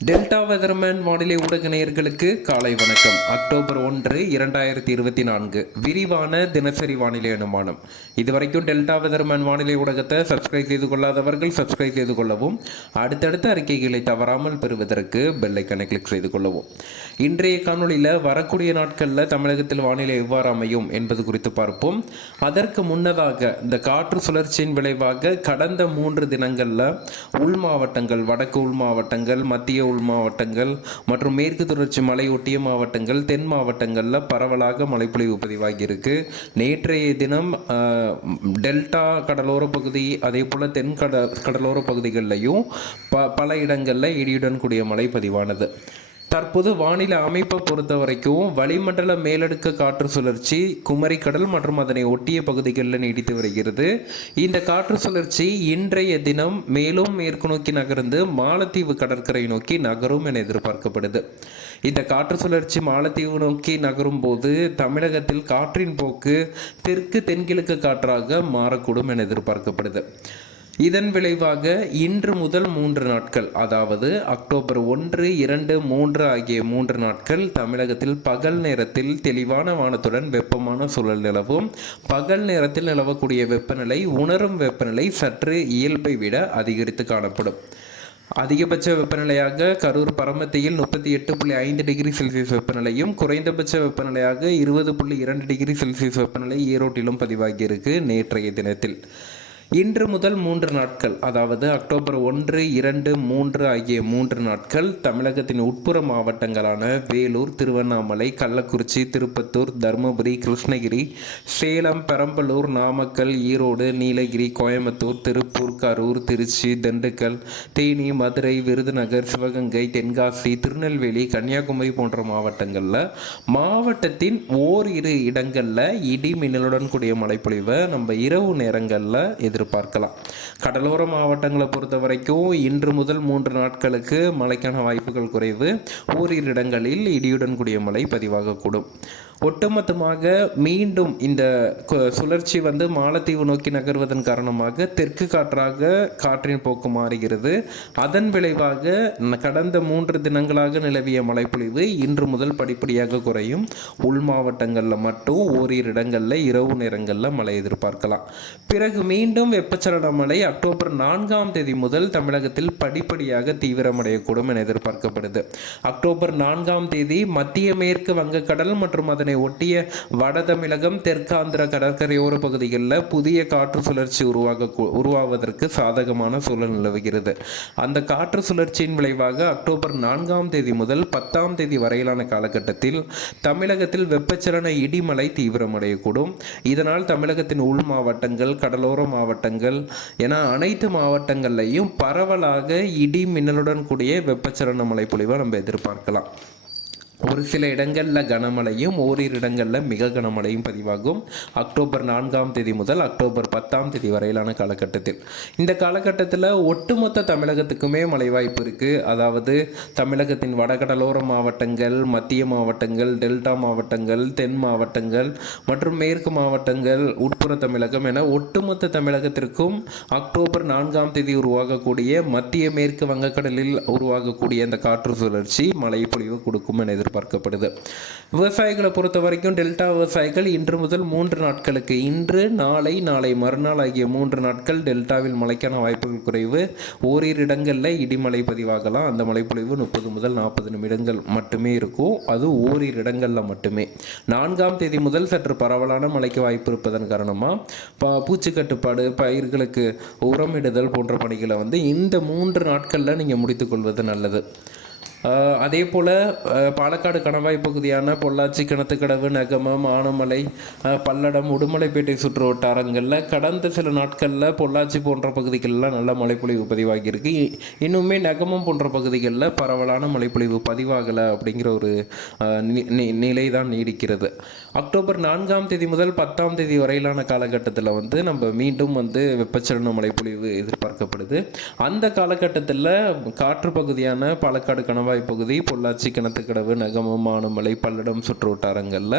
Delta weatherman வானிலை ஊடக நேயர்களுக்கு காலை வணக்கம். அக்டோபர் ஒன்று இரண்டாயிரத்தி இருபத்தி நான்கு. விரிவான தினசரி வானிலை அனுமானம். இதுவரைக்கும் டெல்டா வெதர்மேன் வானிலை ஊடகத்தை சப்ஸ்கிரைப் செய்து கொள்ளாதவர்கள் சப்ஸ்கிரைப் செய்து கொள்ளவும் அடுத்தடுத்த அறிக்கைகளை தவறாமல் பெறுவதற்கு பெல்லைக்கனை கிளிக் செய்து கொள்ளவும். இன்றைய காணொலியில் வரக்கூடிய நாட்களில் தமிழகத்தில் வானிலை எவ்வாறு அமையும் என்பது குறித்து பார்ப்போம். அதற்கு முன்னதாக இந்த காற்று சுழற்சியின் விளைவாக கடந்த மூன்று தினங்களில் உள் மாவட்டங்கள் வடக்கு உள் மாவட்டங்கள் மத்திய உள் மாவட்டங்கள் மற்றும் மேற்கு தொடர்ச்சி மலையொட்டிய மாவட்டங்கள் தென் மாவட்டங்களில் பரவலாக மழைப்பொழிவு பதிவாகியிருக்கு. நேற்றைய தினம் ஆஹ், டெல்டா கடலோர பகுதி அதே போல் தென் கட கடலோர பகுதிகளிலையும் ப பல இடங்களில் இடியுடன் கூடிய மழை பதிவானது. தற்போது வானிலை அமைப்பை பொறுத்த வரைக்கும் வளிமண்டல மேலடுக்கு காற்று சுழற்சி குமரிக்கடல் மற்றும் அதனை ஒட்டிய பகுதிகளில் நீடித்து வருகிறது. இந்த காற்று சுழற்சி இன்றைய தினம் மேலும் மேற்கு நோக்கி நகர்ந்து மாலத்தீவு கடற்கரை நோக்கி நகரும் என எதிர்பார்க்கப்படுது. இந்த காற்று சுழற்சி மாலத்தீவு நோக்கி நகரும் போது தமிழகத்தில் காற்றின் போக்கு தெற்கு தென்கிழக்கு காற்றாக மாறக்கூடும் என எதிர்பார்க்கப்படுது. இதன் விளைவாக இன்று முதல் மூன்று நாட்கள் அதாவது அக்டோபர் ஒன்று இரண்டு மூன்று ஆகிய மூன்று நாட்கள் தமிழகத்தில் பகல் நேரத்தில் தெளிவான வானத்துடன் வெப்பமான சூழல் நிலவும். பகல் நேரத்தில் நிலவக்கூடிய வெப்பநிலை உணரும் வெப்பநிலை சற்று இயல்பை விட அதிகரித்து காணப்படும். அதிகபட்ச வெப்பநிலையாக கரூர் பரமத்தியில் முப்பத்தி எட்டு புள்ளி ஐந்து டிகிரி செல்சியஸ் வெப்பநிலையும் குறைந்தபட்ச வெப்பநிலையாக இருபது புள்ளி இரண்டு டிகிரி செல்சியஸ் வெப்பநிலை ஈரோட்டிலும் பதிவாகியிருக்கு நேற்றைய தினத்தில். இன்று முதல் மூன்று நாட்கள் அதாவது அக்டோபர் ஒன்று இரண்டு மூன்று ஆகிய மூன்று நாட்கள் தமிழகத்தின் உட்புற மாவட்டங்களான வேலூர் திருவண்ணாமலை கள்ளக்குறிச்சி திருப்பத்தூர் தருமபுரி கிருஷ்ணகிரி சேலம் பெரம்பலூர் நாமக்கல் ஈரோடு நீலகிரி கோயம்புத்தூர் திருப்பூர் கரூர் திருச்சி திண்டுக்கல் தேனி மதுரை விருதுநகர் சிவகங்கை தென்காசி திருநெல்வேலி கன்னியாகுமரி போன்ற மாவட்டங்களில் மாவட்டத்தின் ஓரிரு இடங்களில் இடி மின்னலுடன் கூடிய மழைப்பொழிவை நம்ம இரவு நேரங்களில் எதிர் எதிர்பார்க்கலாம். கடலோர மாவட்டங்களை பொறுத்த வரைக்கும் இன்று முதல் மூன்று நாட்களுக்கு மழைக்கான வாய்ப்புகள் குறைவு. ஓரிரு இடங்களில் இடியுடன் கூடிய மழை பதிவாகக்கூடும். ஒட்டுமொத்தமாக மீண்டும் இந்த கு- சுழற்சி வந்து மாலத்தீவு நோக்கி நகர்வதன் காரணமாக தெற்கு காற்றாக காற்றின் போக்கு மாறுகிறது. அதன் விளைவாக கடந்த மூன்று தினங்களாக நிலவிய மழைப்பொழிவு இன்று முதல் படிப்படியாக குறையும். உள் மாவட்டங்களில் மட்டும் ஓரிரு இடங்களில் இரவு நேரங்களில் மழை எதிர்பார்க்கலாம். பிறகு மீண்டும் வெப்பச்சலன மழை அக்டோபர் நான்காம் தேதி முதல் தமிழகத்தில் படிப்படியாக தீவிரமடையக்கூடும் என எதிர்பார்க்கப்படுது. அக்டோபர் நான்காம் தேதி மத்திய மேற்கு வங்கக்கடல் மற்றும் அதன் ஒட்டிய வட தமிழகம் தெற்காந்திர கடற்கரையோர பகுதிகளில் புதிய காற்று சுழற்சி உருவாக உருவாவதற்கு சாதகமான சூழல் நிலவுகிறது. அந்த காற்று சுழற்சியின் விளைவாக அக்டோபர் நான்காம் தேதி முதல் பத்தாம் தேதி வரையிலான காலகட்டத்தில் தமிழகத்தில் வெப்பச்சலன இடிமலை தீவிரமடையக்கூடும். இதனால் தமிழகத்தின் உள் மாவட்டங்கள் கடலோர மாவட்டங்கள் என அனைத்து மாவட்டங்கள்லையும் பரவலாக இடி மின்னலுடன் கூடிய வெப்பச்சலன மழை பொழிவை நம்ம எதிர்பார்க்கலாம். ஒரு சில இடங்களில் கனமழையும் ஓரிரு இடங்களில் மிக கனமழையும் பதிவாகும். அக்டோபர் நான்காம் தேதி முதல் அக்டோபர் பத்தாம் தேதி வரையிலான காலகட்டத்தில். இந்த காலகட்டத்தில் ஒட்டுமொத்த தமிழகத்துக்குமே மழை வாய்ப்பு இருக்குது அதாவது தமிழகத்தின் வடகடலோர மாவட்டங்கள் மத்திய மாவட்டங்கள் டெல்டா மாவட்டங்கள் தென் மாவட்டங்கள் மற்றும் மேற்கு மாவட்டங்கள் உட்புற தமிழகம் என ஒட்டுமொத்த தமிழகத்திற்கும் அக்டோபர் நான்காம் தேதி உருவாகக்கூடிய மத்திய மேற்கு வங்கக்கடலில் உருவாகக்கூடிய அந்த காற்று சுழற்சி மழை பொழிவு கொடுக்கும் என எதிர்பார்க்கப்படுது. விவசாயிகளை பொறுத்த வரைக்கும் டெல்டா விவசாயிகள் இன்று முதல் மூன்று நாட்களுக்கு இன்று நாளை நாளை மறுநாள் ஆகிய மூன்று நாட்கள் டெல்டாவில் மழைக்கான வாய்ப்புகள் குறைவு. ஓரிரு இடங்களில் இடிமழை பதிவாகலாம். அந்த மழைப்பொழிவு முப்பது முதல் நாற்பது நிமிடங்கள் மட்டுமே இருக்கும். அது ஓரிரு இடங்களில் மட்டுமே. நான்காம் தேதி முதல் சற்று பரவலான மழைக்கு வாய்ப்பு இருப்பதன் காரணமாக ப பூச்சி கட்டுப்பாடு பயிர்களுக்கு உரமிடுதல் போன்ற பணிகளை வந்து இந்த மூன்று நாட்களில் நீங்கள் முடித்துக்கொள்வது நல்லது. அதே போல் பாலக்காடு கணவாய் பகுதியான பொள்ளாச்சி கிணத்துக்கடவு நகமம் ஆனமலை பல்லடம் உடுமலைப்பேட்டை சுற்று வட்டாரங்களில் கடந்த சில நாட்களில் பொள்ளாச்சி போன்ற பகுதிகளெலாம் நல்ல மழைப்பொழிவு பதிவாகியிருக்கு. இன்னுமே நகமம் போன்ற பகுதிகளில் பரவலான மழைப்பொழிவு பதிவாகலை அப்படிங்கிற ஒரு நிலை தான் நீடிக்கிறது. அக்டோபர் நான்காம் தேதி முதல் பத்தாம் தேதி வரையிலான காலகட்டத்தில் வந்து நம்ம மீண்டும் வந்து வெப்பச்சலன மழைப்பொழிவு எதிர்பார்க்கப்படுது. அந்த காலகட்டத்தில் காற்று பகுதியான பாலக்காடு கணவாய் கால்வாய் பகுதி பொள்ளாச்சி கிணத்துக்கடவு நகமமான மலை பல்லடம் சுற்று வட்டாரங்களில்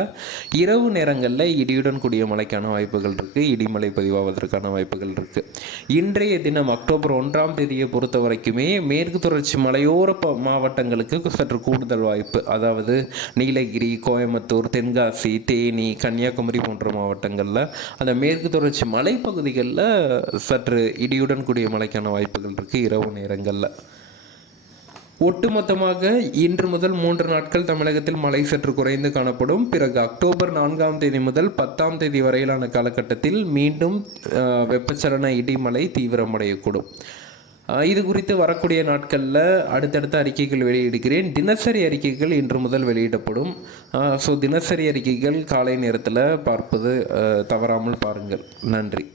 இரவு நேரங்களில் இடியுடன் கூடிய மழைக்கான வாய்ப்புகள் இருக்குது இடிமலை பதிவாவதற்கான வாய்ப்புகள் இருக்குது இன்றைய தினம் அக்டோபர் ஒன்றாம் தேதியை பொறுத்த வரைக்குமே மேற்கு தொடர்ச்சி மலையோர ப- மாவட்டங்களுக்கு சற்று கூடுதல் வாய்ப்பு. அதாவது நீலகிரி கோயம்புத்தூர் தென்காசி தேனி கன்னியாகுமரி போன்ற மாவட்டங்களில் அந்த மேற்கு தொடர்ச்சி மலைப்பகுதிகளில் சற்று இடியுடன் கூடிய மழைக்கான வாய்ப்புகள் இருக்குது இரவு நேரங்களில். ஒட்டுமொத்தமாக இன்று முதல் மூன்று நாட்கள் தமிழகத்தில் மழை சற்று குறைந்து காணப்படும். பிறகு அக்டோபர் நான்காம் தேதி முதல் பத்தாம் தேதி வரையிலான காலகட்டத்தில் மீண்டும் வெப்பச்சலன இடிமலை தீவிரமடையக்கூடும். இது குறித்து வரக்கூடிய நாட்களில் அடுத்தடுத்த அறிக்கைகள் வெளியிடுகிறேன். தினசரி அறிக்கைகள் இன்று முதல் வெளியிடப்படும். ஸோ தினசரி அறிக்கைகள் காலை நேரத்தில் பார்ப்பது தவறாமல் பாருங்கள். நன்றி.